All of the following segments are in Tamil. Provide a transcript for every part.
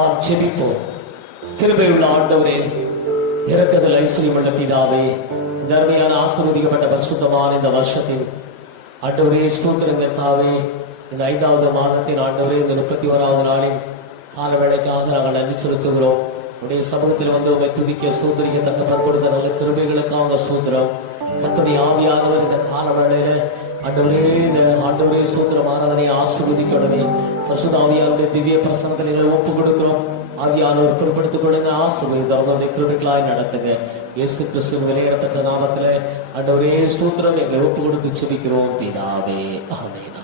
நாம் ஜெபிப்போம். கிருபையுள்ள ஆண்டவரே, இரக்கத்தில் ஐஸ்வர்யமுள்ள பிதாவே, தர்மையான ஆசீர்வதிக்கப்பட்ட பரிசுத்தமான இந்த வருஷத்தின் ஆண்டவரே ஸ்தோத்திரங்களுக்காகவே, இந்த 5வது மாதத்தின் ஆண்டவரே, இந்த 31வது நாளின் கால வேளைக்காக நாங்கள் நன்றி செலுத்துகிறோம். உடைய சமூகத்தில் வந்து உண்மை துதிக்க ஸ்தோத்திரிக்க தக்க பற்படுத்த நல்ல கிருபைகளுக்காக ஸ்தோத்திரம். கர்த்தருடைய ஆவியானவர் இந்த கால வேளையில ஆண்டவரே ஸ்தோத்திரம் ஆராதனை ஆசீர்வதிக்கணுமே. பரிசுத்த ஆவியானுடைய திவ்ய பிரசன்னத்தில் எங்களை ஒப்பு கொடுக்கிறோம். ஆவியானவர் பொறுப்படுத்திக் கொள்ளுங்க, ஆசீர்வதித்தவர்களுடைய கிருபைகளாய் நடத்துங்க. இயேசு கிறிஸ்துவின் விலையேறப்பட்ட நாமத்துல ஆண்டவரே ஸ்தோத்திரம் எங்களை ஒப்பு கொடுத்து செபிக்கிறோம் பிதாவே, ஆமென்.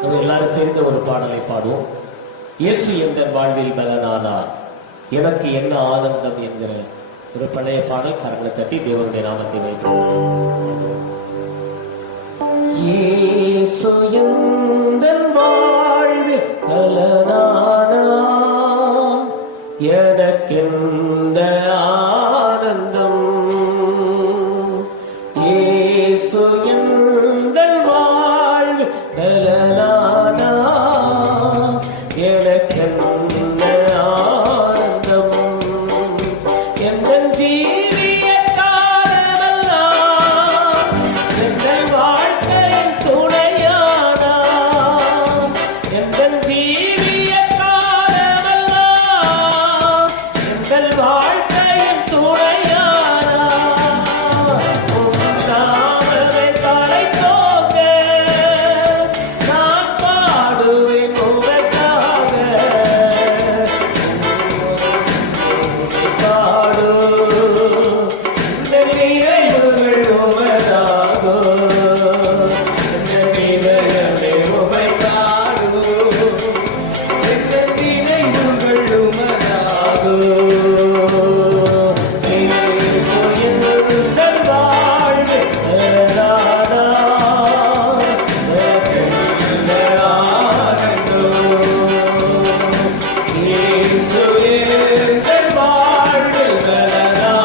நம்ம எல்லாரும் தெரிந்த ஒரு பாடலை பாடுவோம். இயேசு என்ற வாழ்வில் பலனானார், எனக்கு என்ன ஆனந்தம் என்கிற ஒரு பழைய பாடல். கரங்களை தட்டி தேவனுடைய நாமத்தை வைப்போம். இயேசு என்ற வாழ்வில் பலனானார், எனக்கென்ன ஆனந்தம். இயேசு என்ற வாழ்வில் பலனானார், எனக்கென்ன ஆனந்தம். எந்தன் ஜீவிய காலமெல்லாம் எங்கள் வாழ்க்கையின் துணையானார். எந்தன் ஜீவிய காலமெல்லாம் எங்கள் வாழ்க்கையின் துணையானார். உம்மாமலை தலைத்தோங்க நான் பாடுவேன் உமக்காக. பாடு இந்த நினைவுகள் உமதாகும், இந்த நினைவுகளே உமைக்காகும், இந்த நினைவுகள் உமதாகும். இயேசு எங்கள் வாழ்வில் பலனானார், எனக்கென்ன ஆனந்தம். இயேசு எங்கள் வாழ்வில் பலனானார்,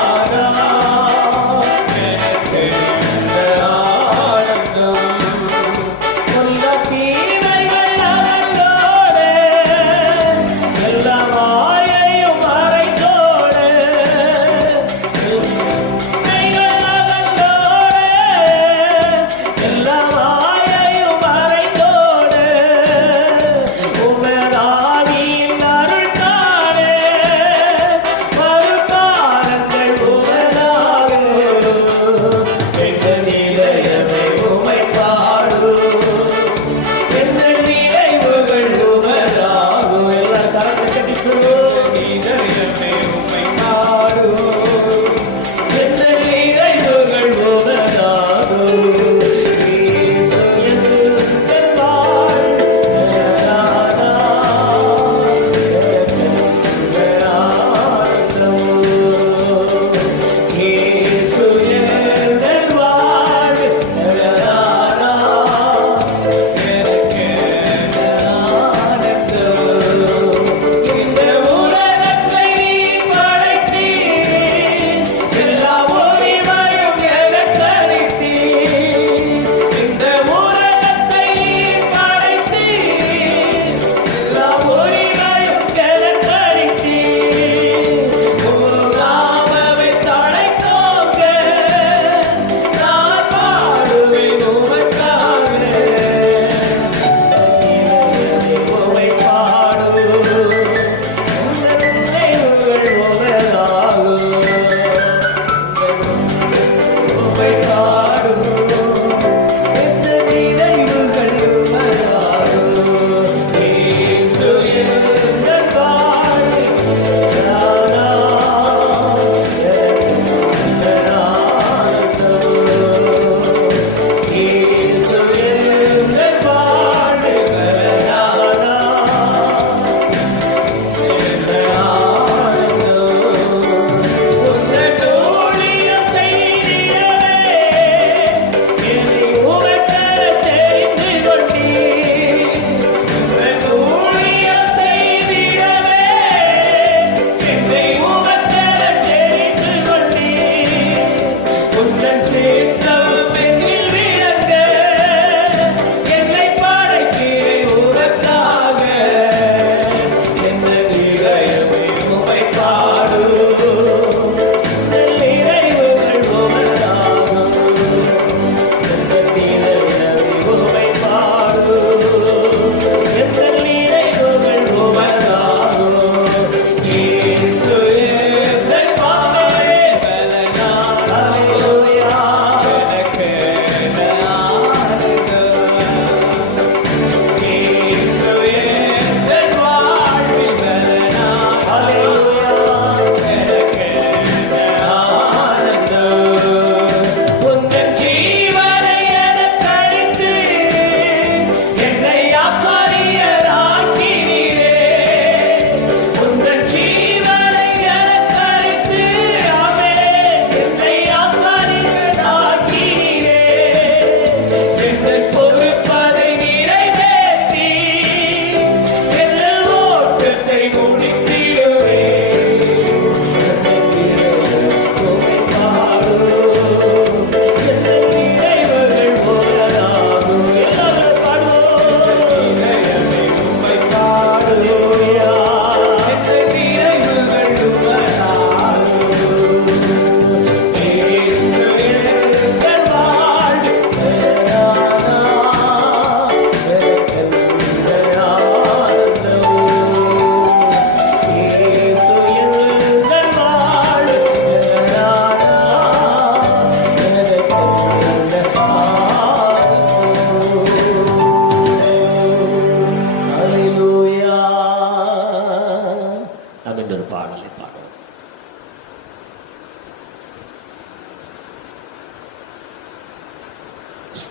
ஆரியர்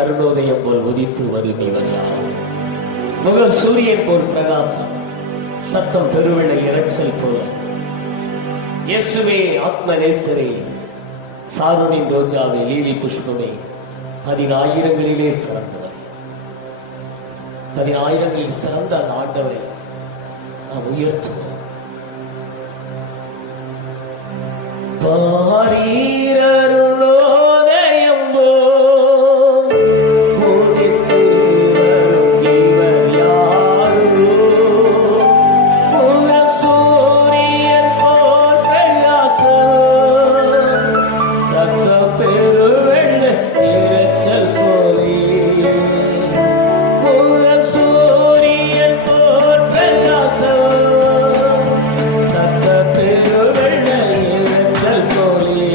அருணோதயம் போல் உதித்து வரும் இவர் யார்? முகல் சூரியன் போல் பிரகாசம், சத்தம் பெருவெள்ளை இறைச்சல் போல. இயேசுவே ஆத்ம நேசரே, சாருனின் ரோஜாவே, லீலி புஷ்பமே, 10,000களிலே சிறந்தவர். 10,000களில் சிறந்த அந்த ஆண்டவரை நாம் உயர்த்துவோம். பாரீர் அருணோதயம் போல் உதித்து வரும் இவர் யாரோ? முகல் சூரியன் போல் பிரகாசம், சத்தம் பெருவெள்ளை இரைச்சல் போலே. முகல் சூரியன் போல் பிரகாசம், சத்தம் பெருவெள்ளை இரைச்சல் போலே.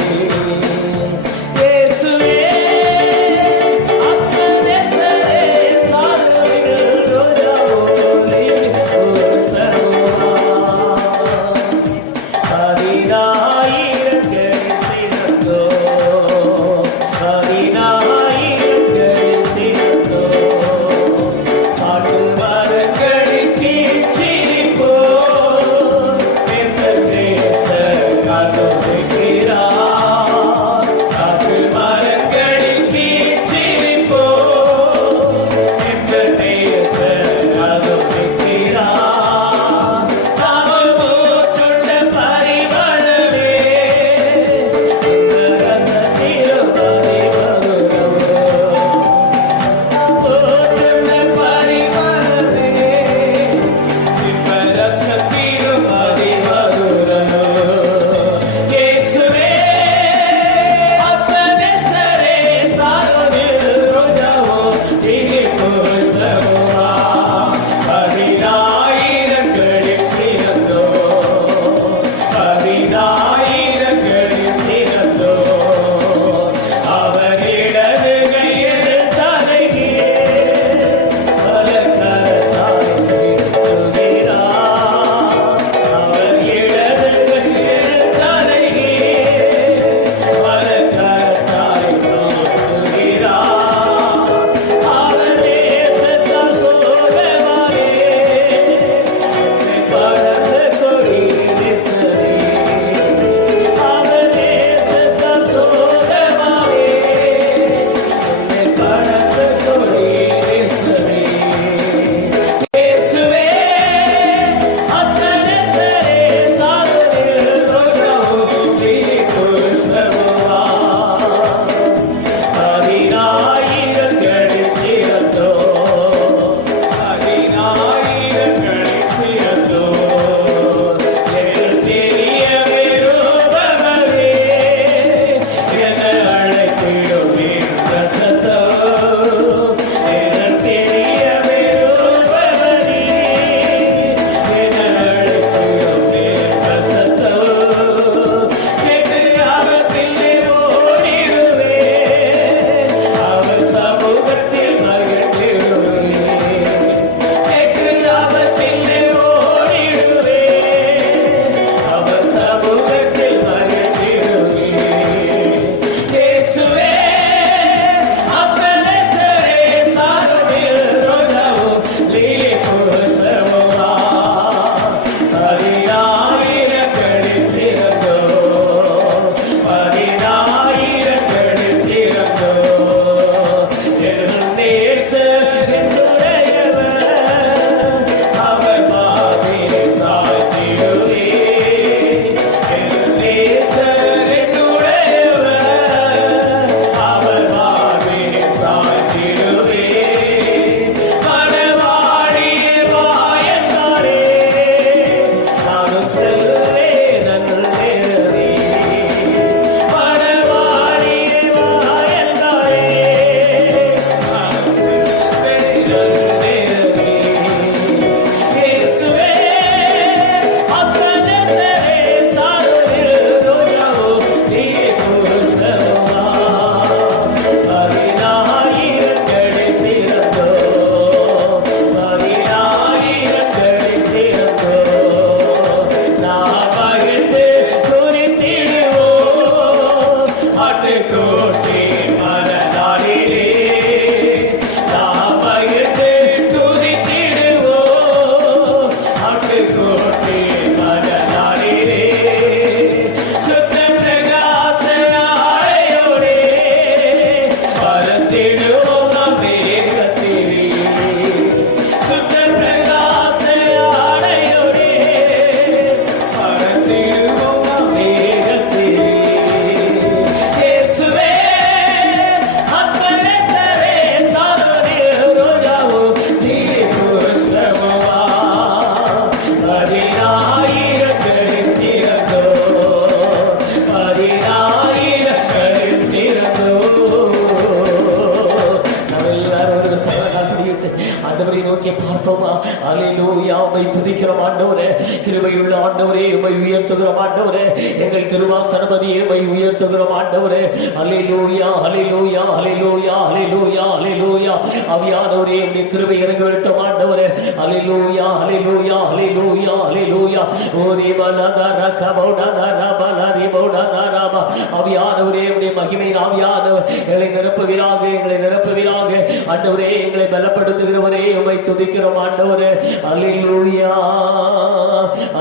அல்லேலூயா. உம்மை துதிக்கிறோம் ஆண்டவரே. கிருபையுள்ள ஆண்டவரே, உம்மை உயர்த்துகிறோம் ஆண்டவரே. எங்கள் கிருபாசனபதியே, உம்மை உயர்த்துகிறோம் ஆண்டவரே. அல்லேலூயா, அல்லேலூயா, அல்லேலூயா, அல்லேலூயா, அல்லேலூயா. ஆவியானவரே, உம்முடைய கிருபை இறங்கி வரட்டும் ஆண்டவரே. அல்லேலூயா, அல்லேலூயா, அல்லேலூயா, அல்லேலூயா. ஓரி பலதர கபௌடதர பலரி பௌடதரப. ஆவியானவரே, உம்முடைய மகிமையின் ஆவியானவர் எங்களை நிரப்புவீராக, எங்களை நிரப்புவீராக ஆண்டவரே. எங்களை பலப்படுத்துகிறவரே, உம்மை துதிக்கிறோம் ஆண்டவரே. அல்லேலூயா,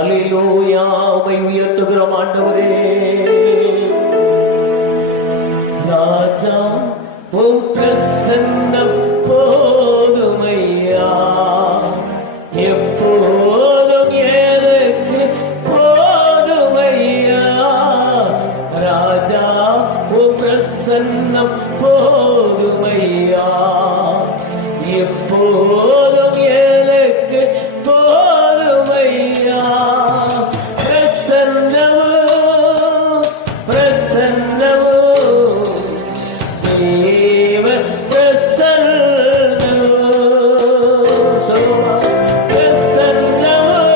அல்லேலூயா. உம்மை உயர்த்துகிறோம் ஆண்டவரே. ராஜா உம் பிரசன்னம் போதுமையா, எப்போதும் எனக்கு போதுமையா. ராஜா உம் பிரசன்னம் போதுமையா, எப்போதும் எனக்கு போதுமையா. பிரசன்னமோ பிரசன்னமோ தேவ பிரசன்னமோ. சொல்லுமா, பிரசன்னமோ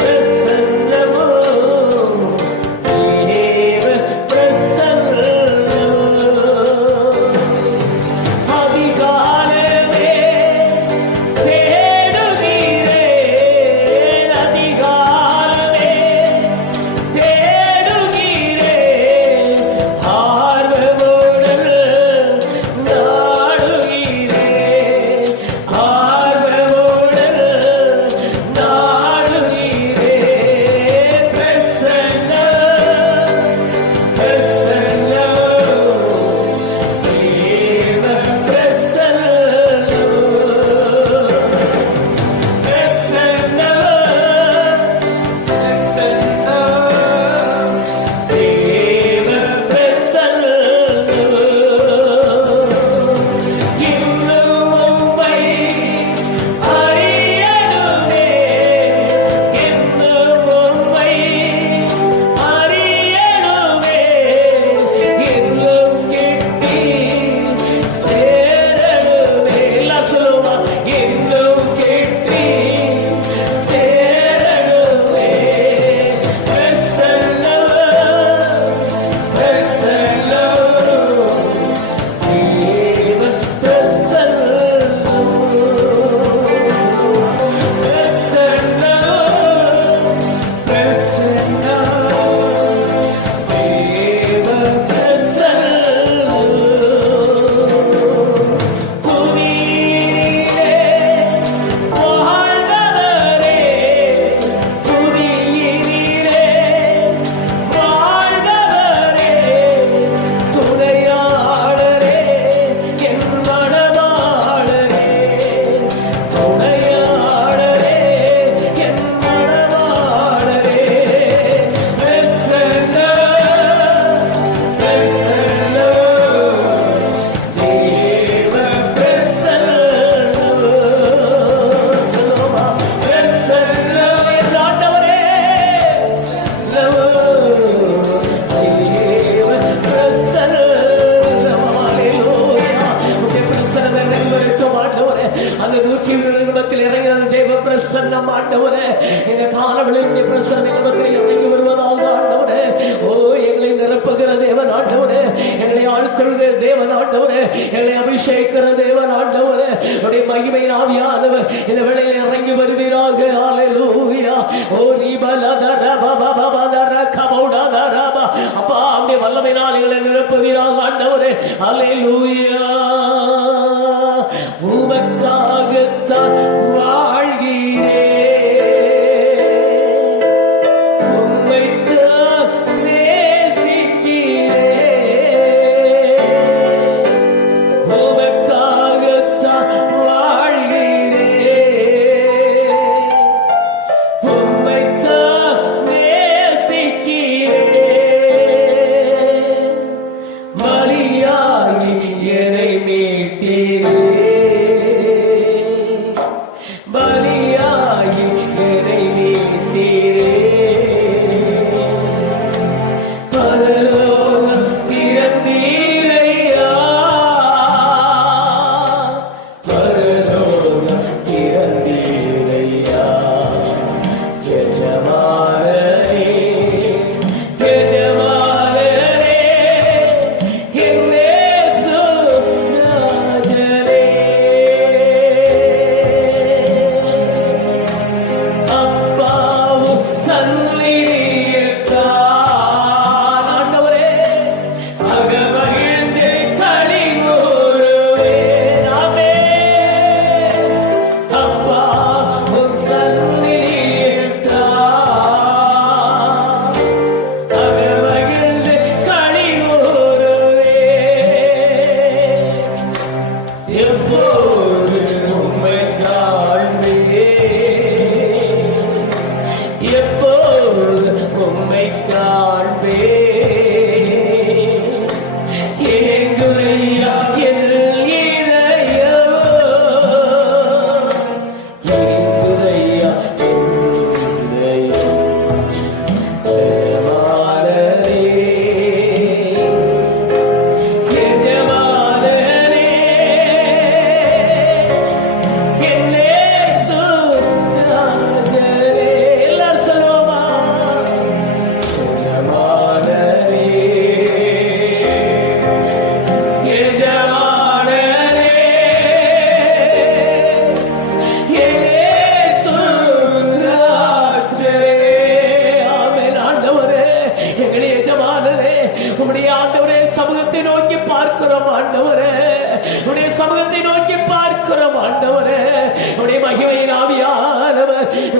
பிரசன்னமோ தேவ பிரசன்னமோ. அதிகாலமே தேடுகிறே, அதிகாலமே தேடுகிறே. ஆர்வமோடு நாடுகிறே, ஆர்வமோடு நாடுகிறே. பிரசன்ன பிரசன்னோ தேவ பிரசன்னோ. பிரசன்னோ பிரசன்னோ தேவ பிரசன்னோ. இன்னும் உம்மை அறியணுமே, இன்னும் உம்மை அறியணுமே. இன்னும் கிட்டி சேரணுமே. எல்லாம் சொல்லுமா, இன்னும் கிட்டி சேரணுமே. பிரசன்னோ பிரசன்னோ தேவ பிரசன்னோ. பிரசன்னோ பிரசன்னோ தேவ பிரசன்னோ. துதியிலே வாழ்பவரே, துதியிலே வாழ்பவரே, துணையாளரே, என் மணவாளரே, துணையாளரே, என் மணவாளரே. பிரசன்னோ பிரசன்னோ தேவ பிரசன்னோ. சொல்லுமா, பிரசன்னோ என் ஆண்டவரே. தேவ பிரசன்னோ. அல்லேலூயா. உம்முடைய பிரசன்னம் நிறைவேறட்டும் ஆண்டவரே. அந்த 120 இறங்கின தேவ பிரசன்னம் ஆண்டவரே. எங்க காலங்களில் இந்த பிரசன்னம் எங்கள் இறங்கி வருவதாக ஆண்டவரே. ஓ, எங்களை நிரப்புகிற தேவன் ஆண்டவரே, எங்களை ஆட்கொள்கிற தேவன் ஆண்டவரே, எங்களை அபிஷேகிக்கிற தேவன் ஆண்டவரே. உடைய மகிமையின் ஆவியானவர் இந்த வேளையில் இறங்கி வருவீராக. அல்லேலூயா. ஓ ரிபலதர பபபபதர கபௌடதரப. அப்பா, அவருடைய வல்லமையினால் எங்களை நிரப்புவீராக ஆண்டவரே. அல்லேலூயா. உமக்காகத்தான் வாழ்கிறேன், உம்மைத்தான் நேசிக்கிறேன். உமக்காகத்தான் வாழ்கிறேன், உம்மைத்தான் நேசிக்கிறேன். பலியாகி என்னை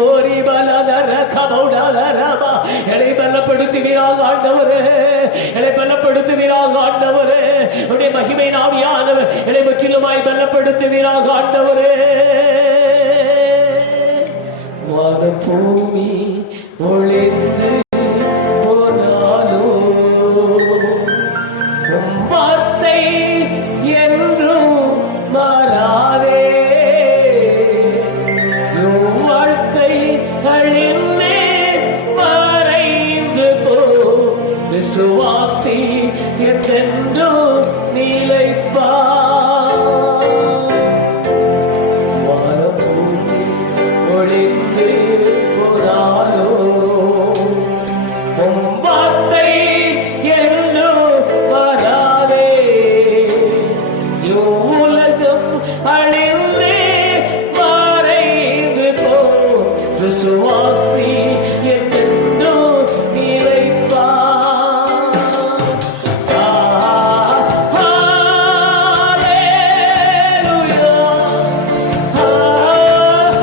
ஓரி பலதர கபௌடரபா எலை பலப்படுத்துகிறாக ஆண்டவரே, எலை பலப்படுத்துகிறாக ஆண்டவரே, உடைய மகிமை நாவியானவர் எலை முற்றிலுமாய் பலப்படுத்துகிறாக ஆண்டவரே. வானபூமி ஒளிந்து வார்த்தை என்றும் மாறாதே, வாழ்க்கை அழிந்தே மறைந்து போ, விசுவாசி என்றென்றும் நிலைப்பார். வானபூமி ஒளிந்து போனாலோ வார்த்தை அழிந்தே மறைந்து போ, விசுவாசி என்றென்றும் நிலைப்பார். ஹல்லேலூயா, ஹல்லேலூயா,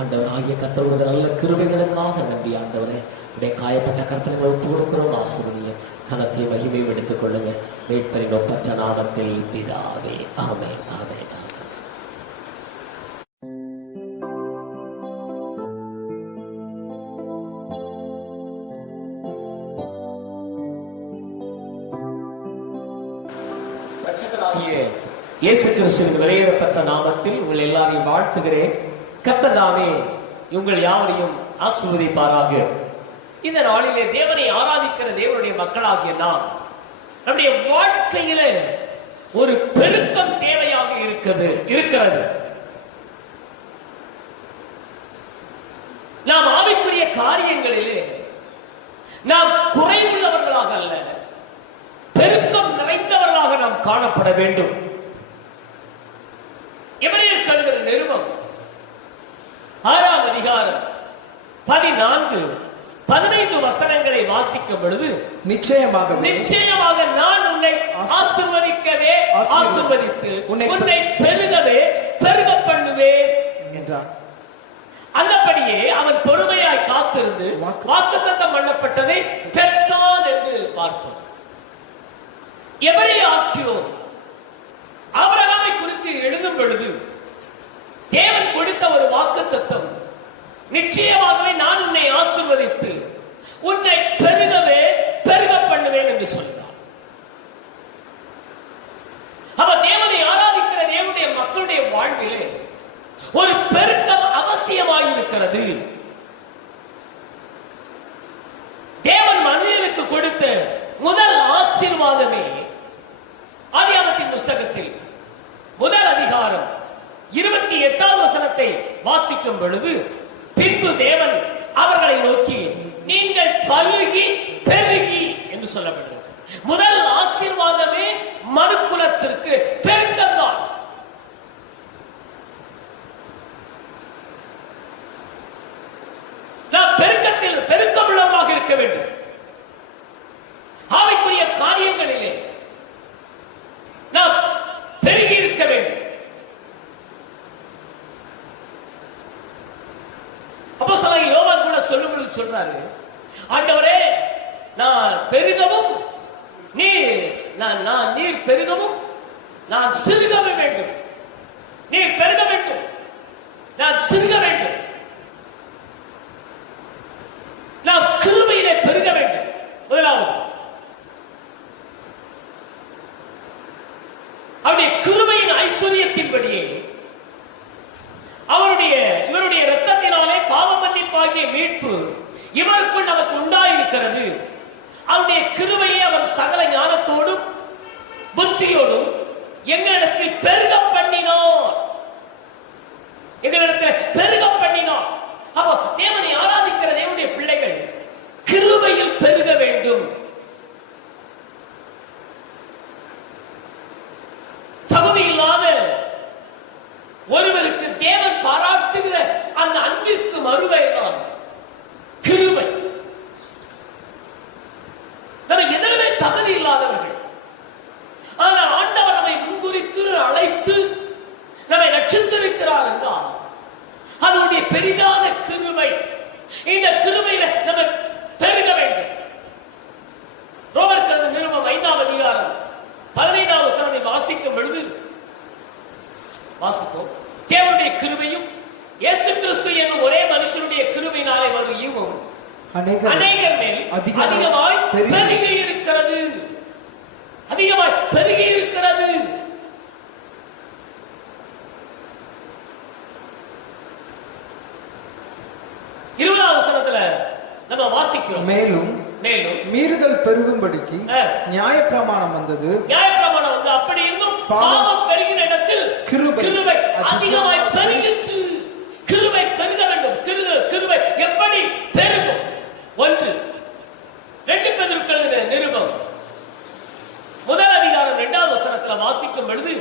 ஆண்டவராகிய கர்த்தருடைய நல்ல கிருபைகளுக்காக நன்றி ஆண்டவரே. உடைய காயப்பட்ட கர்த்தர்களை ஒப்புக் கொடுக்கிறோம். ஆசீர்வதியும் கனத்தை மகிமையும் எடுத்துக் கொள்ளுங்க. மீட்பரின் ஒப்பற்ற நாமத்தில் பிதாவே, ஆமென், ஆமென். ரட்சகராகிய இயேசு கிறிஸ்துவின் வெளியேறப்பட்ட நாமத்தில் உங்கள் எல்லாரையும் வாழ்த்துகிறேன். கர்த்தர் தாமே உங்கள் யாவரையும் ஆசீர்வதிப்பாராக. இந்த நாளிலே தேவனை ஆராதிக்கிற தேவனுடைய மக்களாகிய நாம் நம்முடைய வாழ்க்கையில ஒரு பெருக்கம் தேவையாக இருக்கிறது. நாம் ஆவிக்குரிய காரியங்களிலே நாம் குறைவுள்ளவர்களாக அல்ல, பெருக்கம் நிறைந்தவர்களாக நாம் காணப்பட வேண்டும். எபிரேயர் எழுதின நிருபம் 6ஆம் அதிகாரம் 14-15 வசனங்களை வாசிக்கும் பொழுது நிச்சயமாக நான் உன்னை ஆசீர்வதிக்கவே ஆசீர்வதித்து உன்னை பெருகவே பெருக பண்ணுவேன் என்றார். அந்தபடியே அவன் பொறுமையாய் காத்திருந்து வாக்குத்தத்தம் பண்ணப்பட்டதை பெற்றான் என்று பார்ப்போம். எபிரேய ஆக்கியோன் மக்களுடைய வாழ்விலே ஒரு பெருக்கம் அவசியமாயிருக்கிறது. தேவன் மனிதனுக்கு கொடுத்த முதல் ஆசீர்வாதமே ஆதியாகமத்தின் புத்தகத்தில் முதல் அதிகாரம் 28வது வசனத்தை வாசிக்கும் பொழுது, பின்பு தேவன் அவர்களை நோக்கி நீங்கள் பலுகி பெருகி என்று சொல்லப்படுகிறது. முதல் ஆசீர்வாதமே மனுக்குலத்திற்கு பெருக்கம்தான். நாம் பெருக்கத்தில் பெருக்கமுள்ளவராக இருக்க வேண்டும். ஆவிக்குரிய காரியங்களிலே நாம் பெருகி இருக்க வேண்டும். அப்போஸ்தலனாகிய யோவான் கூட சொல்லும்போது சொல்றாரு, ஆண்டவரே நான் பெருகவும் நீர் பெருகவும் நான் சிறுக வேண்டும். நீர் பெருக வேண்டும், நான் சிறுக வேண்டும். நாம் கிருபையிலே பெருக வேண்டும். முதலாவது அவருடைய கிருபையின் ஐஸ்வர்யத்தின்படியே இவருடைய இரத்தத்தினாலே பாவ மன்னிப்பாகிய மீட்பு இவருக்குள் நமக்கு உண்டாயிருக்கிறது. அவருடைய கிருபையை அவர் சகல ஞானத்தோடும் புத்தியோடும் எங்களிடத்தில் பெருக பண்ணினார். எங்களிடத்தில் பெருக பண்ணினார். அப்போ தேவனை ஆராதிக்கிற தேவனுடைய பிள்ளைகள் கிருபையில் பெருக வேண்டும். தகுதியில்லாத ஒருவருக்கு தேவன் பாராட்டுகிற அந்த அன்பிற்கு மறுவைதான் கிருபை. நம்ம எதிலுமே தகுதி இல்லாதவர்கள், ஆனால் ஆண்டவர் நம்மை முன்குறித்து அழைத்து நம்மை ரட்சித்திருக்கிறார் என்றால் அதனுடைய பெரிதான கிருபை. இந்த கிருபையில நம்ம பெருக வேண்டும். ரோமர் நிருபம் 5வது அதிகாரம் 15வது வசனத்தை வாசிக்கும் பொழுது வாசிப்போம். தேவனுடைய கிருபையும் இயேசு கிறிஸ்து என்னும் ஒரே மனுஷனுடைய கிருபையினாலே வரும் ஈவும் அநேகர் மேல் அதிகமாய் பெருகி இருக்கிறது. அதிகமாய் பெருகி இருக்கிறது. நம்ம வாசிக்கிறோம். மேலும் மீறுதல் பெருகும்படிக்கு நியாயப்பிரமாணம் வந்தது. நியாயப்பிரமாணம் வந்து அப்படி இருந்தும் பாவம் பெருகின இடத்தில் கிருபை அதிகமாய் பெருகிற்று. கிருபை பெருக வேண்டும். கிருபை எப்படி பெருகும்? 1 பேதுரு நிருபம் 1 அதிகாரம் 2வது வசனத்தில் வாசிக்கும் பொழுது,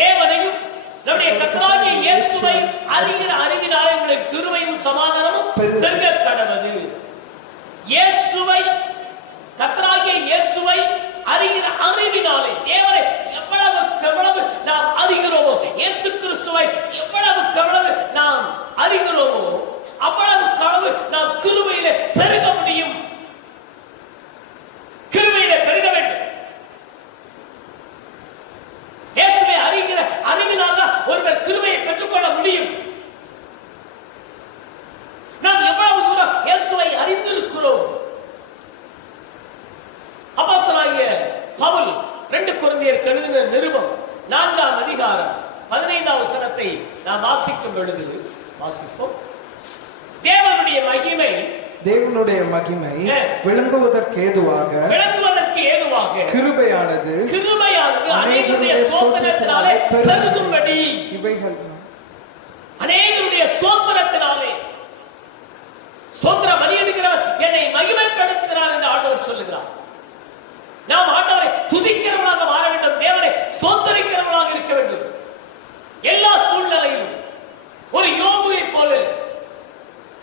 தேவனையும் நம்முடைய கர்த்தராகிய இயேசுவை அறிகிற அறிவினாலே உங்களுக்கு கிருபையும் சமாதானமும் பெருக கடவது. இயேசுவை கர்த்தராகிய இயேசுவை அறிகிற அறிவினாலே தேவனை எவ்வளவு நாம் அறிகிறோமோ, இயேசு கிறிஸ்துவை எவ்வளவு நாம் அறிகிறோமோ அவ்வளவு நாம் கிருபையிலே பெருக முடியும். கிருபையிலே பெருக வேண்டும். இயேசுவை அறிகிற அறிவினால் தான் ஒருவர் கிருபையை பெற்றுக்கொள்ள முடியும். நாம் எவ்வளவு தூரம் இயேசுவை அறிந்திருக்கிறோம்? அப்போஸ்தலனாகிய பவுல் 2 கொரிந்தியருக்கு எழுதின நிருபம் 4வது அதிகாரம் 15வது வசனத்தை நாம் வாசிக்கும் பொழுது வாசிப்போம். தேவனுடைய மகிமை விளங்குவதற்கு ஏதுவாக கிருபையானது அநேகருடைய ஸ்தோத்திரத்தினாலே பெருகும்படி, இவைகள் அநேகருடைய ஸ்தோத்திரத்தினாலே. ஸ்தோத்திரம் பண்ணியிருக்கிறவர் என்னை மகிமைப்படுத்துகிறார் என்று ஆண்டவர் சொல்லுகிறார். நாம் ஆண்டவரை துதிக்கிறவர்களாக மாற வேண்டும். தேவனை ஸ்தோத்தரிக்கிறவர்களாக இருக்க வேண்டும். எல்லா சூழ்நிலையிலும் ஒரு யோபுவை போல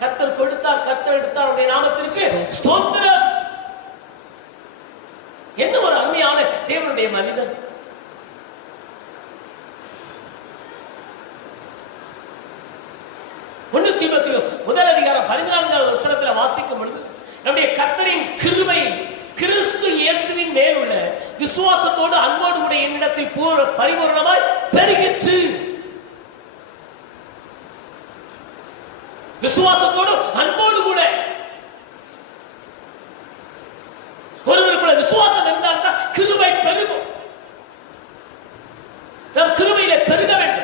கர்த்தர் கொடுத்தார், கர்த்தர் எடுத்தார், அவருடைய நாமத்திற்கு ஸ்தோத்திரம். என்ன ஒரு அருமையான தேவனுடைய மனிதன். முதல் அதிகாரம் 14வது வசனத்தில் வாசிக்கும் பொழுது, நம்முடைய கர்த்தரின் கிருபை கிறிஸ்து இயேசுவின் மேல் உள்ள விசுவாசத்தோடு அன்போடு கூட என்னிடத்தில் பரிபூரணமாய் பெருகிற்று. விசுவாசத்தோடு அன்போடு கூட ஒருவருக்குள்ள விசுவாசம் இருந்தால் தான் கிருபை பெருகும். நாம் கிருபையிலே பெருக வேண்டும்.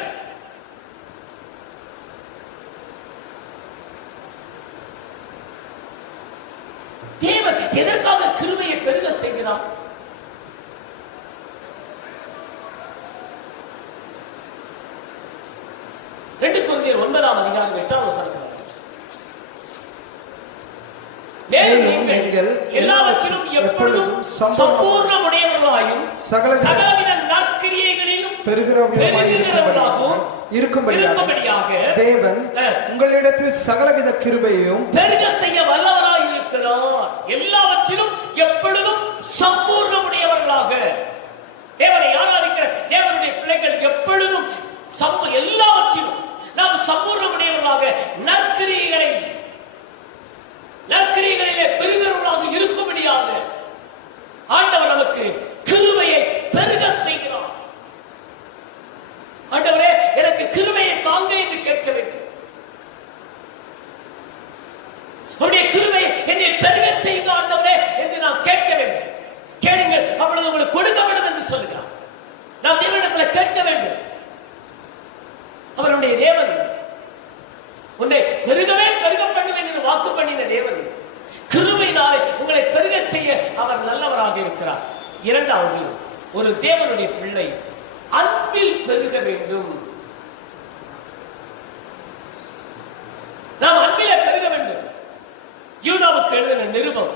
2 கொரிந்தியர் 9ஆம் அதிகாரம் 8ஆம் வசனத்தில் மேலும் நீங்கள் எல்லாவற்றிலும் எப்பொழுதும் சம்பூர்ணமுடையவர்களாயும் சகலவித நற்கிரியைகளிலும் பெருகிறவர்களாகவும் இருக்கும்படியாக தேவன் உங்களிடத்தில் சகலவித கிருபையையும் பெருக செய்ய வல்லவராய் இருக்கிறார். எல்லாவற்றிலும் எப்பொழுதும் சம்பூர்ணமுடையவர்களாக தேவனை ஆராதிக்கிற தேவனுடைய பிள்ளைகள் எப்பொழுதும் எல்லாவற்றிலும் நாம் சம்பூர்ணமுடையவர்களாக நற்கிரியைகளிலே பெருகிறவர்களாக இருக்கும்படியாக ஆண்டவர் நமக்கு கிருபையை பெருக செய்கிறார். ஆண்டவரே எனக்கு கிருபையை தாங்க என்று கேட்க வேண்டும். அவருடைய கிருபையை என்னை பெருக செய்யுங்க ஆண்டவரே என்று நாம் கேட்க வேண்டும். கேளுங்கள், அப்பொழுது உங்களுக்கு கொடுக்கப்படும் என்று சொல்லுகிறார். நாம் தேவனிடத்தில் கேட்க வேண்டும். அவருடைய தேவன் உன்னை பெருகவே பெருக பண்ணுவேன் என்று வாக்கு பண்ணின தேவன் கிருபையினாலே உங்களை பெருக செய்ய அவர் நல்லவராக இருக்கிறார். இரண்டாவது, ஒரு தேவனுடைய பிள்ளை அன்பில் பெருக வேண்டும். நாம் அன்பிலே பெருக வேண்டும். யூதாவுக்கு எழுதின நிருபம்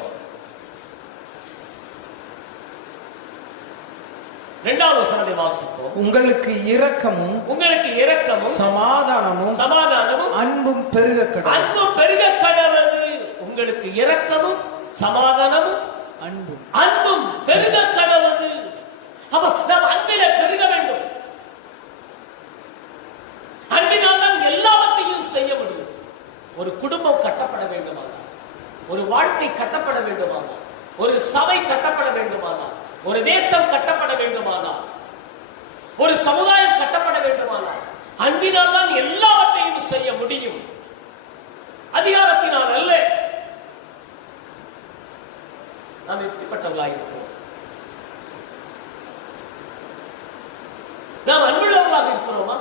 2ஆம் வசனத்தை வாசிப்போம். உங்களுக்கு இரக்கமும் சமாதானமும் அன்பும் பெருக கடவது. உங்களுக்கு இரக்கமும் சமாதானமும் அன்பும் பெருக கடவது. அப்ப நாம் அன்பிலே பெருக வேண்டும். அன்பினால் தான் எல்லாவற்றையும் செய்ய முடியும். ஒரு குடும்பம் கட்டப்பட வேண்டுமானால், ஒரு வாழ்க்கை கட்டப்பட வேண்டுமானால், ஒரு சபை கட்டப்பட வேண்டுமானால், ஒரு தேசம் கட்டப்பட வேண்டுமானால், ஒரு சமுதாயம் கட்டப்பட வேண்டுமானால் அன்பினால் தான் எல்லாவற்றையும் செய்ய முடியும். அதிகாரத்தினால் அல்ல. நாம் எப்படிப்பட்டவர்களாக இருக்கிறோம்? நாம் அன்புள்ளவர்களாக இருக்கிறோமா?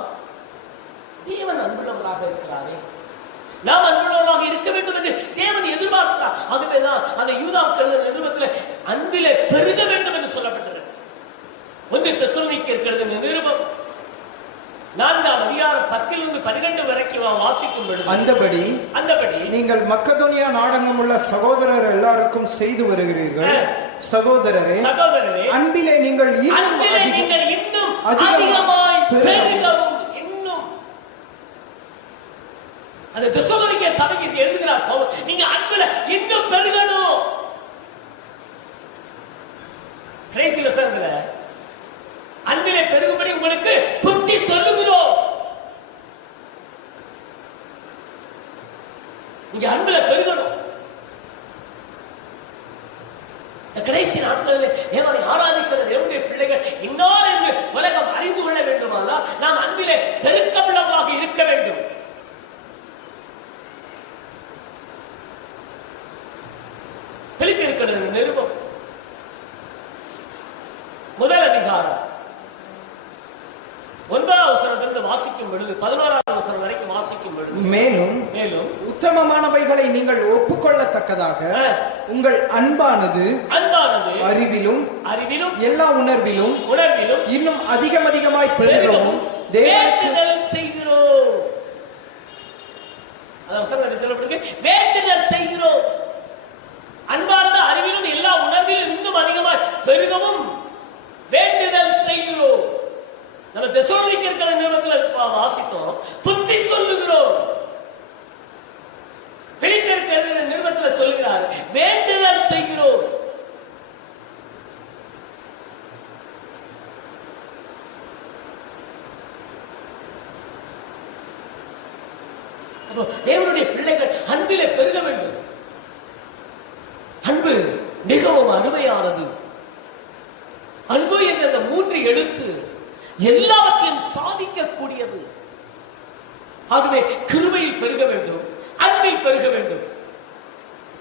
தேவன் அன்புள்ளவராக இருக்கிறாரே. நாம் அன்புள்ளவராக இருக்க வேண்டும் என்று தேவன் எதிர்பார்க்கிறார். ஆகவேதான் அந்த யூதாவுக்கு எழுதின நிருபத்தில் அன்பிலே பெருக வேண்டும் என்று சொல்லப்பட்டது. 1 தெசலோனிக்கேயருக்கு எழுதின நிருபம் 4ஆம் அதிகாரம் 10-12 வரைக்கும் வாசிக்கும் பொழுது அந்தபடி நீங்கள் மக்கதோனியா நாடகம் உள்ள சகோதரர் எல்லாருக்கும் செய்து வருகிறீர்கள். சகோதரரே அன்பிலே நீங்கள் இன்னும் அதிகமாய் பெருகவும். இன்னும் அந்த தெசலோனிக்கே சபைக்கு எழுதுகிறார், நீங்க அன்பில இன்னும் பெருகணும். கடைசி வசனத்துல அன்பிலே பெருகும்படி உங்களுக்கு புத்தி சொல்லுகிறோம். நீங்க அன்பில பெருகணும். கடைசி நாட்களில் தேவனை ஆராதிக்கிற தேவனுடைய பிள்ளைகள் இன்னார் என்று உலகம் அறிந்து கொள்ள வேண்டுமானால் நாம் அன்பிலே பெருக்கமுள்ளவர்களாக இருக்க வேண்டும். பிலிப்பியருக்கு நிருபம் 1ஆம் அதிகாரம் 9ஆம் வசனத்திலிருந்து வாசிக்கும் பொழுது 11ஆம் வசனம் வரைக்கும் வாசிக்கும் பொழுது மேலும் உத்தமமானவைகளை நீங்கள் ஒப்புக்கொள்ளத்தக்கதாக உங்கள் அன்பானது அறிவிலும் எல்லா உணர்விலும் இன்னும் அதிகமாய் பெருகவும் வேண்டுதல் செய்கிறோம். வேண்டுதல் செய்கிறோம். அன்பானது அறிவிலும் எல்லா உணர்விலும் இன்னும் அதிகமாய் பெருகவும் வேண்டுதல் செய்கிறோம். நம்ம தெசலோனிக்கேயர் நிருபத்தில் வாசித்தோம், புத்தி சொல்லுகிறோம். பிலிப்பியருக்கு எழுதின நிருபத்தில் சொல்கிறார், வேண்டுதல் செய்கிறோம். தேவனுடைய பிள்ளைகள் அன்பிலே பெருக வேண்டும். அன்பு மிகவும் அருமையானது. அன்பு என்ற அந்த 3 எழுத்து எல்லாவற்றையும் சாதிக்கக்கூடியது. ஆகவே கிருபையில் பெருக வேண்டும், அன்பில் பெருக வேண்டும்.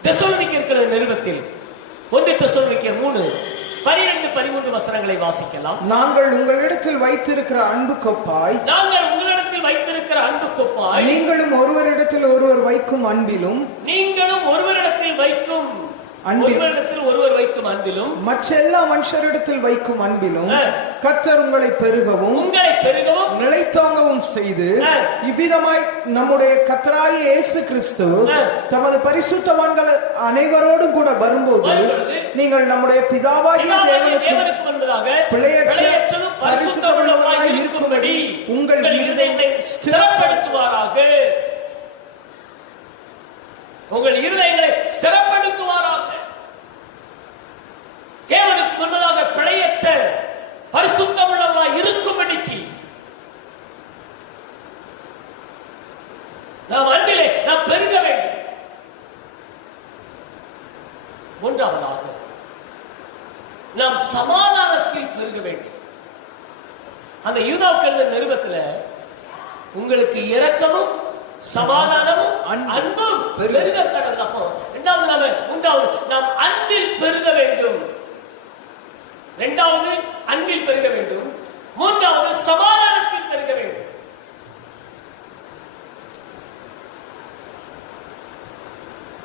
தெசலோனிக்கேயர் நிருபத்தில் 1 தெசலோனிக்கேயர் 3:12-13 வசனங்களை வாசிக்கலாம். நாங்கள் உங்களிடத்தில் வைத்திருக்கிற அன்பு கொப்பாய் நீங்களும் ஒருவரிடத்தில் ஒருவர் வைக்கும் அன்பிலும் உங்களிடத்தில் ஒருவர் வைக்கும் அன்பிலும் மற்ற எல்லா மனுஷரிடத்தில் வைக்கும் அன்பிலும் கர்த்தர் உங்களை பெருகவும் நிலைத்தாங்கவும் செய்து இவ்விதமாய் நம்முடைய கர்த்தராகிய இயேசு கிறிஸ்து தமது பரிசுத்தவான்கள் அனைவரோடும் கூட வரும்போது நீங்கள் நம்முடைய பிதாவாகிய தேவனுக்கு பிழையற்றதும் பரிசுத்தமுள்ளவராய் இருக்கும்படி உங்கள் இருதயத்தை ஸ்திரப்படுத்துவாராக. உங்கள் இருதயங்களை ஸ்திரப்படுத்துவாராக. தேவனுக்கு முன்னதாக பிழையற்ற பரிசுத்தமுள்ளவராய் இருக்கும்படிக்கு நாம் அன்பிலே நாம் பெருக வேண்டும். மூன்றாவதாக நாம் சமாதானத்தில் பெருக வேண்டும். அந்த யூதாவுக்கு எழுதிய நிருபத்தில் உங்களுக்கு இரக்கமும் சமாதானமும் அன்பும் பெருக கடவுள். அப்போ மூன்றாவது நாம் அன்பில் பெருக வேண்டும். இரண்டாவது அன்பில் பெருக வேண்டும். மூன்றாவது சமாதானத்தில் பெருக வேண்டும்.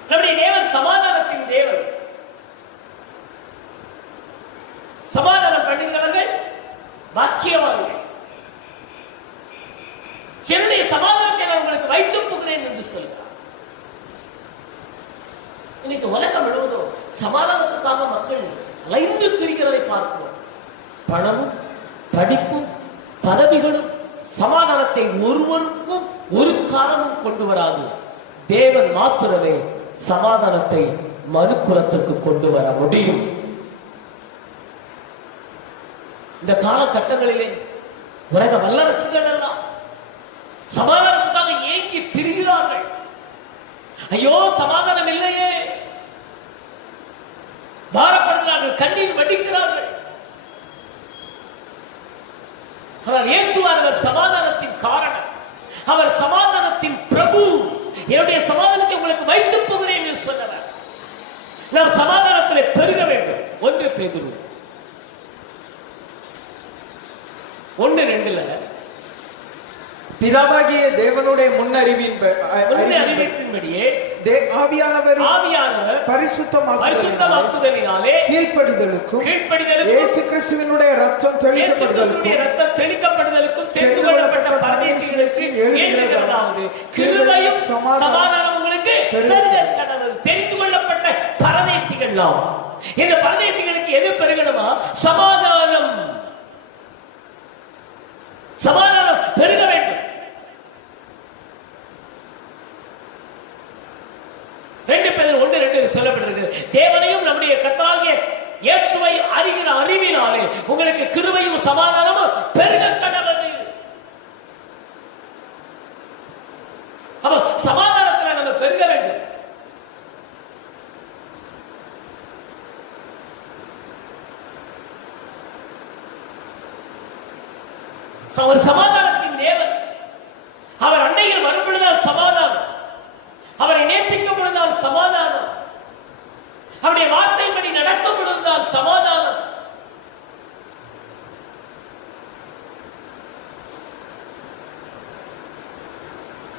நம்முடைய தேவன் சமாதானத்தின் தேவன். சமாதானம் பண்ணுகிறவர்கள் பாக்கியவான்கள். என்னுடைய சமாதானத்தை நான் உங்களுக்கு வைத்து போகிறேன் என்று சொல்கிறார். இன்னைக்கு உலகம் முழுவதும் சமாதானத்துக்காக மக்கள் அலைந்து திரிகிறதை பார்க்கிறோம். பணமும் படிப்பும் பதவிகளும் சமாதானத்தை ஒருவருக்கும் ஒரு காலமும் கொண்டு வராது. தேவன் மாத்திரமே சமாதானத்தை மனுக்குலத்திற்கு கொண்டு வர முடியும். இந்த காலகட்டங்களிலே உலக வல்லரசுகள் எல்லாம் சமாதானத்துக்காக ஏங்கி திரிகிறார்கள். ஐயோ சமாதானம் இல்லையே, பாரப்படுகிறார்கள், கண்ணீர் வடிக்கிறார்கள். ஆனால் இயேசுவானவர் சமாதானத்தின் காரணம், அவர் சமாதானத்தின் பிரபு. என்னுடைய சமாதானத்தை உங்களுக்கு வைத்து போகிறேன் என்று சொன்னவர். நாம் சமாதானத்தில் பெருக வேண்டும். 1 பேதுரு 1:2 பிதாவாகிய தேவனுடைய முன்னறிவின்படியே ஆவியானவர் பரிசுத்தமாக்குதலினாலே கீழ்ப்படிதலுக்கும் இயேசு கிறிஸ்துவினுடைய ரத்தம் தெளிக்கப்படுதலுக்கும் தெரிந்து கொள்ளப்பட்ட பரதேசிகளுக்கு எழுதுகிறதாவது கிருபையும் சமாதானம் உங்களுக்கு தெரிந்து கொள்ளப்பட்ட பரதேசிகள். இந்த பரதேசிகளுக்கு எது பெருகணுமா? சமாதானம். சமாதானம் பெருக வேண்டும். 2 பேர் 1:2 சொல்லப்பட்டிருக்கு. தேவனையும் நம்முடைய கர்த்தராகிய இயேசுவை அறிகிற அறிவினாலே உங்களுக்கு கிருபையும் சமாதானமும் பெருக கடவுது. அப்ப சமாதானத்தில் நம்ம பெருக வேண்டும். அவர் சமாதானத்தின் தேவன். அவர் அன்னையில் வரும் பொழுதால் சமாதானம், அவரை நேசிக்கும் பொழுதால் சமாதானம், அவருடைய வார்த்தைப்படி நடக்கும் பொழுதால் சமாதானம்.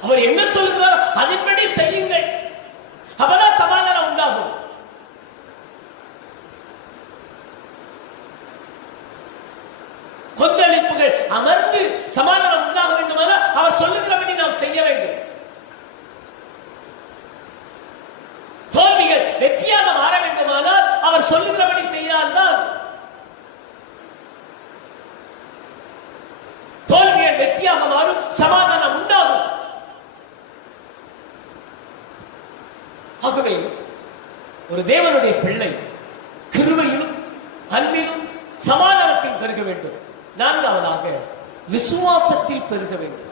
அவர் என்ன சொல்கிறார் அதன்படி செய்யுங்கள், அப்பதான் சமாதானம் உண்டாகும். கொந்தளிப்புகள் அமர்ந்து சமாதானம் உண்டாக வேண்டுமானால் அவர் சொல்லுகிறபடி நாம் செய்ய வேண்டும். தோல்விகள் வெற்றியாக மாற வேண்டுமானால் அவர் சொல்லுகிறபடி செய்தால்தான் தோல்விகள் வெற்றியாக மாறும், சமாதானம் உண்டாகும். ஆகவே ஒரு தேவனுடைய பிள்ளை கிருபையிலும் அன்பிலும் சமாதானத்தில் பெருக வேண்டும். 4வதாக விசுவாசத்தில் பெருக வேண்டும்.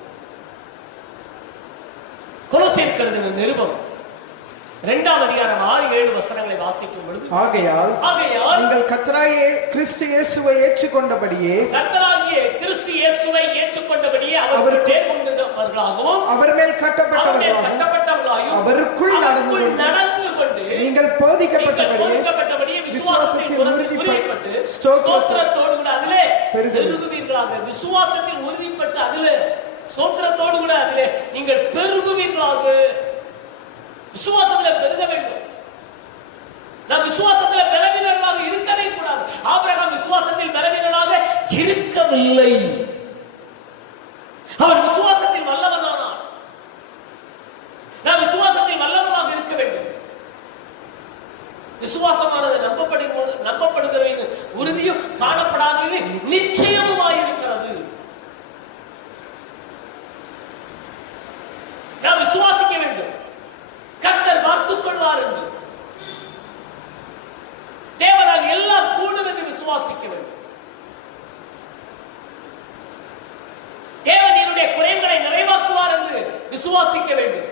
கொலோசியர் எழுதின நிருபம் 2ஆம் அதிகாரம் 6-7 வசனங்களை வாசிக்கும் பொழுது, ஆகையால் நீங்கள் கர்த்தராகிய கிறிஸ்து இயேசுவை ஏற்றுக்கொண்டபடியே அவர் தேர் கொண்டவர்களாகவும் அவர் மேல் கட்டப்பட்டவர்களாகவும் அவருக்குள் நடந்து கொண்டு நீங்கள் போதிக்கப்பட்டபடியே விசுவாசத்தில் உறுதிப்பட்டு ஸ்தோத்திரத்தோடு கூட அதிலே பெருகுவீர்களாக. விசுவாசத்தில் உறுதிப்பட்டு அதிலே ஸ்தோத்திரத்தோடு கூட அதிலே நீங்கள் பெருகுவீர்களாக. விசுவாசத்தில் பெருக வேண்டும். நாம் விசுவாசத்தில் பலவீனர்களாக இருக்கவே கூடாது. ஆபிரகாம் விசுவாசத்தில் பலவீனனாக இருக்கவில்லை. அவன் விசுவாசத்தில் வல்லவனானான். நாம் விசுவாசத்தில் வல்லவனாக இருக்க வேண்டும். விசுவாசமானது நம்பப்படுகிறது உறுதியும் காணப்படாதது நிச்சயமாயிருக்கிறது. நாம் விசுவாசிக்க வேண்டும். கர்த்தர் பார்த்துக் கொள்வார் என்று, தேவனால் எல்லாம் கூடும் என்று விசுவாசிக்க வேண்டும். தேவன் என்னுடைய குறைகளை நிறைவாக்குவார் என்று விசுவாசிக்க வேண்டும்.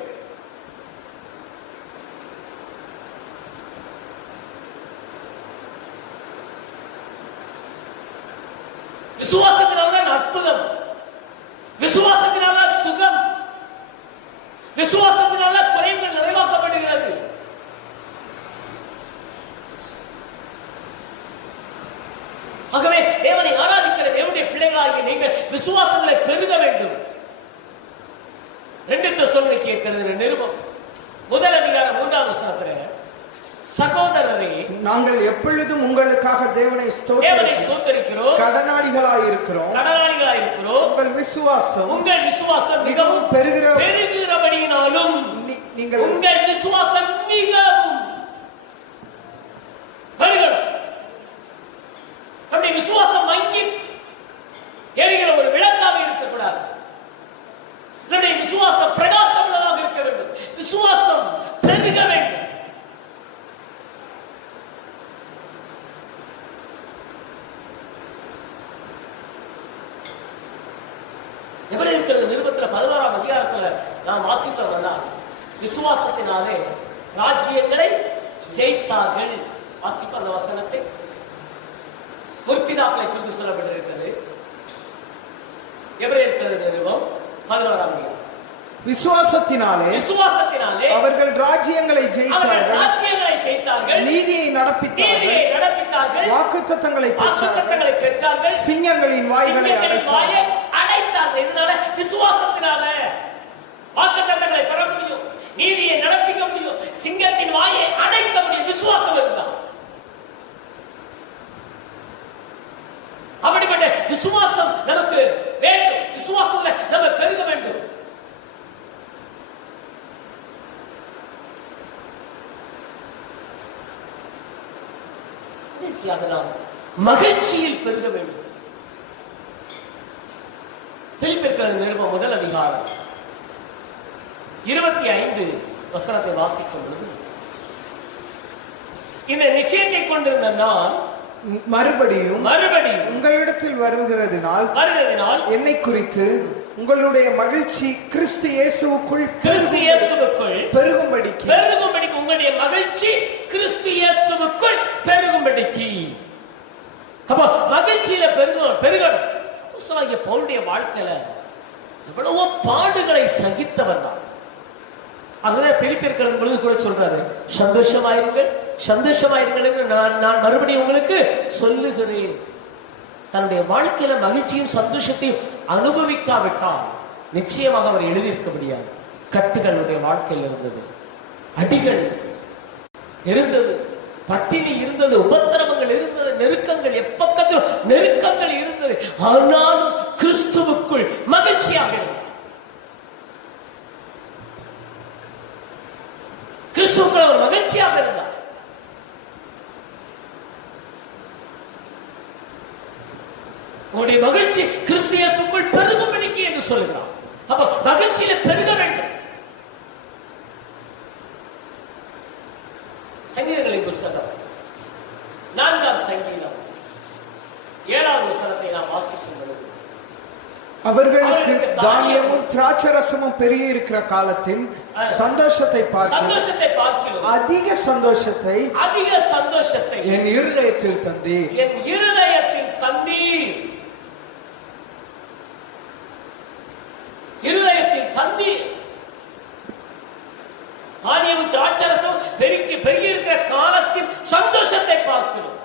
விசுவாசத்தினால்தான் அற்புதம், விசுவாசத்தினால்தான் சுகம், விசுவாசத்தினால்தான் குறைகள் நிறைவாக்கப்படுகிறது. ஆகவே தேவனை ஆராதிக்கிற தேவனுடைய பிள்ளைகளாகிய நீங்கள் விசுவாசங்களை பெருக வேண்டும். 2 தெசலோனிக்கேயர் கேட்கிறது நிருபம் 1 அதிகாரம் 3வது வசனத்திலே, சகோதரரே, நாங்கள் எப்பொழுதும் உங்களுக்காக தேவனை ஸ்தோத்திரிக்கிறோம், கடனாளிகளாயிருக்கிறோம். உங்கள் விசுவாசம் மிகவும் பெருகிறபடியினாலும் நீங்கள் உங்கள் விசுவாசம் மிகவும் பெருகணும். நம்முடைய விசுவாசம் மங்கி எரிகிற ஒரு விளக்காக இருக்கக்கூடாது. நம்முடைய விசுவாசம் பிரகாசம் உள்ளதாக இருக்க வேண்டும். விசுவாசம் பெருக வேண்டும். எபிரேயர் நிருபத்தில் 16ஆம் அதிகாரத்தில் நாம் வாசித்தோம்னா, விசுவாசத்தினாலே ராஜ்யங்களை ஜெயித்தார்கள். வாசிப்ப அந்த வசனத்தை முற்பிதாக்களை குறித்து சொல்லப்பட்டிருக்கிறது. எபிரேயர் நிருபம் 16ஆம் அதிகாரம். விசுவாசத்தினாலே அவர்கள் ராஜ்யங்களை ஜெயித்தார்கள், நீதியை நடப்பித்தார்கள், வாக்குத்தத்தங்களை பெற்றார்கள், சிங்கங்களின் வாய்களை அடைத்தார்கள். இதனால விசுவாசத்தினால வாக்குத்தத்தங்களை பெற முடியும், நீதியை நடப்பிக்க முடியும், சிங்கத்தின் வாயை அடைக்க முடியும். விசுவாசம் இருந்தால் அப்படிப்பட்ட விசுவாசம் நமக்கு வேண்டும். விசுவாசத்துல நம்ம பெருக வேண்டும். மகிழ்ச்சியில் பெருக வேண்டும். பிலிப்பியர் நிருபம் 1 அதிகாரம் 25 வசனத்தை வாசிக்கும் பொழுது, இந்த நிச்சயத்தை கொண்டிருந்த நான் மறுபடியும் உங்களிடத்தில் வருகிறதினால் என்னை குறித்து உங்களுடைய மகிழ்ச்சி கிறிஸ்து இயேசுவுக்குள் பெருகும்படிக்கு உங்களுடைய மகிழ்ச்சி கிறிஸ்து இயேசுவுக்குள் பெருகும்படிக்கு. அப்ப மகிழ்ச்சியில பெருகணும். பவுலுடைய வாழ்க்கையில எவ்வளவோ பாடுகளை சகித்தவர் தான். அதுதான் பிலிப்பியர் பொழுது கூட சொல்றாரு, சந்தோஷமாயிருங்கள் என்று நான் மறுபடியும் உங்களுக்கு சொல்லுகிறேன். தன்னுடைய வாழ்க்கையில மகிழ்ச்சியும் சந்தோஷத்தையும் அனுபவிக்காவிட்டால் நிச்சயமாக அவர் எழுதியிருக்க முடியாது. கட்டுகளுடைய வாழ்க்கையில் இருந்தது, அடிகள் இருந்தது, பட்டினி இருந்தது, உபத்திரவங்கள் இருந்தது, நெருக்கங்கள் எப்பக்கத்தில் நெருக்கங்கள் இருந்தது. ஆனாலும் கிறிஸ்துவுக்குள் மகிழ்ச்சியாக இருந்தது. கிறிஸ்துவுக்குள் அவர் மகிழ்ச்சியாக இருந்தார். உங்களுடைய மகிழ்ச்சி கிறிஸ்து இயேசுவுக்குள் பெருகும்படிக்கு என்று சொல்கிறார். அப்ப மகிழ்ச்சியில பெருக வேண்டும். சங்கீதங்களின் புஸ்தகம் 4ஆம் சங்கீதம் 7வது வசனத்தை நாம் வாசிக்கும் பொழுது, அவர்களுக்கு தானியமும் திராட்சரசமும் பெருகி இருக்கிற காலத்தின் சந்தோஷத்தை பார்க்கிறோம், அதிக சந்தோஷத்தை என் இருதயத்தில் தந்தீர். தானியமும் திராட்சரசம் பெருகி இருக்கிற காலத்தின் சந்தோஷத்தை பார்க்கிறோம்.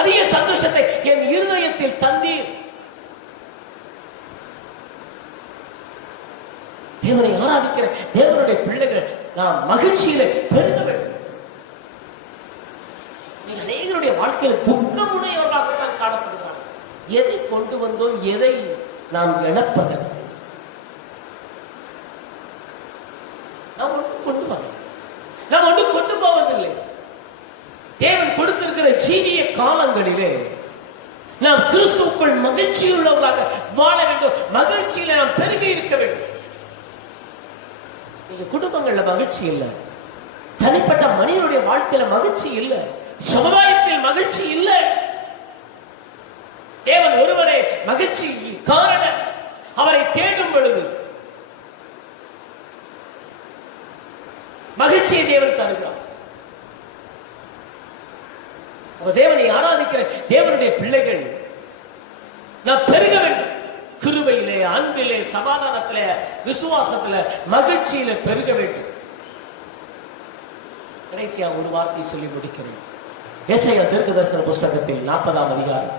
அதிக சந்தோஷத்தை என் இருதயத்தில் தந்தீர். தேவனை ஆராதிக்கிற தேவனுடைய பிள்ளைகள் நாம் மகிழ்ச்சியில பெருக வேண்டும். அநேகருடைய வாழ்க்கையில துக்கமுடையவர்களாக தான் காணப்படுகிறார்கள். எதை கொண்டு வந்தோம், எதை நாம் இழப்பது? நாம் ஒன்று கொண்டு வர, நாம் ஒன்று கொண்டு போவதில்லை. தேவன் கொடுத்திருக்கிற ஜீவிய காலங்களிலே நாம் கிறிஸ்துவுக்குள் மகிழ்ச்சியுள்ளவர்களாக வாழ வேண்டும். மகிழ்ச்சியில நாம் பெருகி இருக்க வேண்டும். நீங்க குடும்பங்கள்ல மகிழ்ச்சி இல்லை, தனிப்பட்ட மனிதனுடைய வாழ்க்கையில மகிழ்ச்சி இல்லை, சமுதாயத்தில் மகிழ்ச்சி இல்லை. தேவன் ஒருவரே மகிழ்ச்சி காரணம். அவரை தேடும் பொழுது மகிழ்ச்சியை தேவன் தருகிறார். தேவனை ஆராதிக்கிற தேவனுடைய பிள்ளைகள் நாம் பெருக வேண்டும். கிருபையிலே, அன்பிலே, சமாதானத்திலே, விசுவாசத்திலே, மகிழ்ச்சியில பெருக வேண்டும். கடைசியா ஒரு வார்த்தை சொல்லி முடிக்கிறேன். ஏசாயா தீர்க்கதரிசன புஸ்தகத்தில் 40ஆம் அதிகாரம்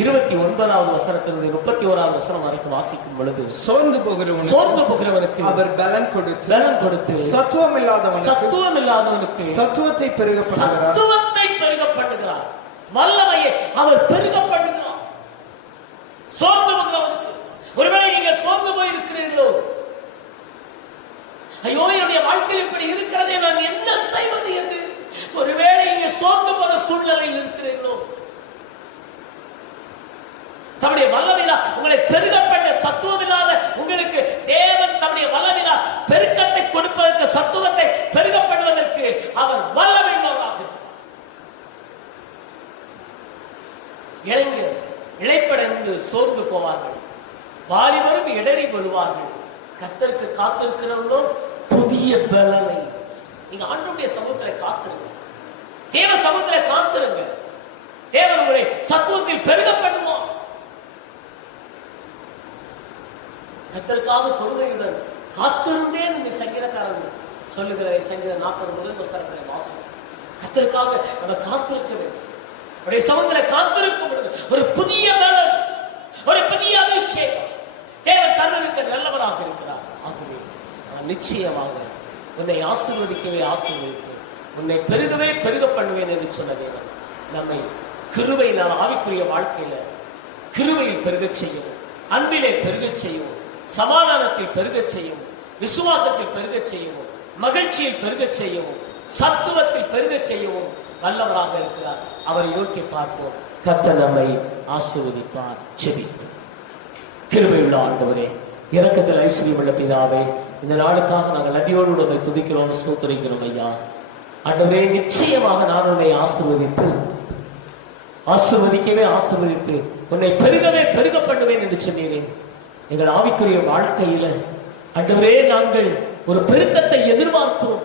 29வது வசனத்திலிருந்து 31வது வசனம் வரைக்கும் வாசிக்கும் பொழுது, சோர்ந்து போகிறவனுக்கு அவர் பலன் கொடுத்து சத்துவம் இல்லாதவனுக்கு சத்துவத்தை பெருக பண்ணுகிறார். வல்லமையை அவர் பெருக பண்ணுகிறார். சோர்ந்து போகிறவனுக்கு, ஒருவேளை நீங்கள் சோர்ந்து போயிருக்கிறீர்களோ, ஐயோ என்னுடைய வாழ்க்கையில் இப்படி இருக்கிறதே, நான் என்ன செய்வது என்று ஒருவேளை நீங்க சோர்ந்து போற சூழ்நிலையில் இருக்கிறீர்களோ, தம்முடைய வல்லமையிலா உங்களை பெருக பண்ண சத்துவம் இல்லாத உங்களுக்கு தேவன் தம்முடைய வல்லமையிலா பெருக்கத்தை கொடுப்பதற்கு, சத்துவத்தை பெருக பண்ணுவதற்கு அவர் வல்லமை உள்ளவராக. இளைஞர் இளைப்படைந்து சோர்ந்து போவார்கள், வாலிபரும் இடறி விழுவார்கள். கர்த்தருக்கு காத்திருக்கிறவங்களோ புதிய பலனை. நீங்க ஆண்டவருடைய சமூகத்திலே காத்திருங்க, தேவ சமூகத்திலே காத்திருங்க. தேவன் உங்களை சத்துவத்தில் பெருக பண்ணுவோம். கர்த்தருக்காக பொறுமையுடன் காத்திருந்தேன் என்று சங்கீதக்காரன் சொல்லுகிற சங்கீதம் 40 வசனங்களை வாசகம். கர்த்தருக்காக நம்ம காத்திருக்க வேண்டும். அவருடைய சமூகத்தில் காத்திருக்கும் பொழுது ஒரு புதிய பலன், ஒரு புதிய அபிஷேகம் தேவன் தன்னிருக்க நல்லவராக இருக்கிறார். ஆகவே நிச்சயமாக உன்னை ஆசீர்வதிக்கவே ஆசீர்வதிப்பேன், உன்னை பெருகவே பெருக பண்ணுவேன் என்று சொன்ன தேவன் நம்மை கிருபையினால் ஆவிக்குரிய வாழ்க்கையில கிருபையில் பெருகச் செய்யவும், அன்பிலே பெருகச் செய்யவும், சமாதானத்தில் பெருகச் செய்யவும், விசுவாசத்தில் பெருகச் செய்யவும், மகிழ்ச்சியில் பெருகச் செய்யவும், சத்துவத்தில் பெருகச் செய்யவும் வல்லவராக இருக்கிறார். அவரை நோக்கி பார்ப்போம். கர்த்தர் நம்மை ஆசீர்வதிப்பார். ஜெபிப்போம். கிருபையுள்ள ஆண்டவரே, இரக்கத்தில் ஐஸ்வர்யமுள்ள பிதாவே, இந்த நாளுக்காக நாங்கள் நன்றியோடு உம்மை துதிக்கிறோம், ஸ்தோத்திரிக்கிறோம் ஐயா. ஆண்டவரே, நிச்சயமாக நான் உன்னை ஆசீர்வதிக்கவே ஆசீர்வதித்து உன்னை பெருகவே பெருக பண்ணுவேன் என்று சொன்னீரேன். எங்கள் ஆவிக்குரிய வாழ்க்கையில ஆண்டவரே நாங்கள் ஒரு பெருக்கத்தை எதிர்பார்க்கிறோம்.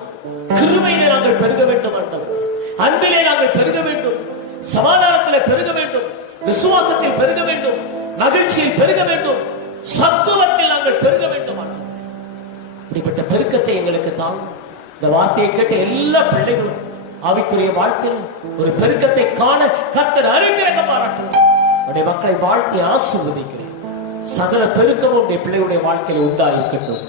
கிருபையிலே நாங்கள் பெருக வேண்டும் ஆண்டவரே, அன்பிலே நாங்கள் பெருக வேண்டும், சமாதானத்திலே பெருக வேண்டும், விசுவாசத்தில் பெருக வேண்டும், மகிழ்ச்சியில் பெருக வேண்டும், சத்துவத்தில் நாங்கள் பெருக வேண்டும். இப்படிப்பட்ட பெருக்கத்தை எங்களுக்கு தான். இந்த வார்த்தையை கேட்ட எல்லா பிள்ளைகளும் ஆவிக்குரிய வாழ்க்கையில் ஒரு பெருக்கத்தை காண கர்த்தர் அனுக்கிரக பாராட்டுவார். உடைய மக்களை வாழ்த்தி ஆசீர்வதிக்கிறேன். சகல பெருக்கமும் உடைய பிள்ளைகளுடைய வாழ்க்கையில் உண்டாயிருக்கட்டும்.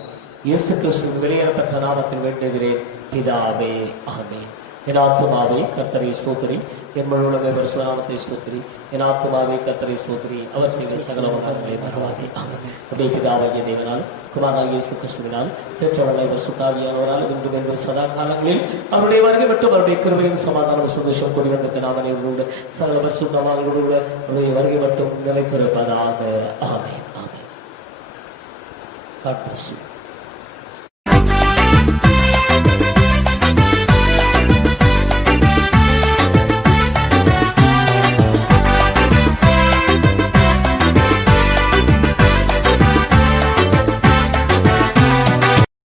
இயேசு கிறிஸ்துவின் வெளியேறப்பட்ட நாமத்தில் வேண்டுகிறேன் பிதாவே, ஆமென். என் ஆத்துமாவே கர்த்தரை ஸ்தோத்திரி, என் முழுவதுமே பரிசுத்தநாமத்தை ஸ்தோத்திரி. என் ஆத்துமாவே கர்த்தரை ஸ்தோத்திரி, அவர் செய்த சகல உலகங்களை மறவாதே. அப்படியே பிதாவாகிய தேவனால், குமாரனாகிய இயேசு கிறிஸ்துவினால், பெற்றோராகிய பரிசுத்தாவியானவரால் இன்றும் என்று சதா காலங்களில் அவருடைய வருகை மற்றும் அவருடைய கிருபையின் சமாதான சந்தோஷம் கூடி வந்த நாமனோடு சகல பரிசுத்தவான்களோடு அவருடைய வருகை மட்டும் நிலைத்திருப்பதாக. ஆமென், ஆமென். God bless you.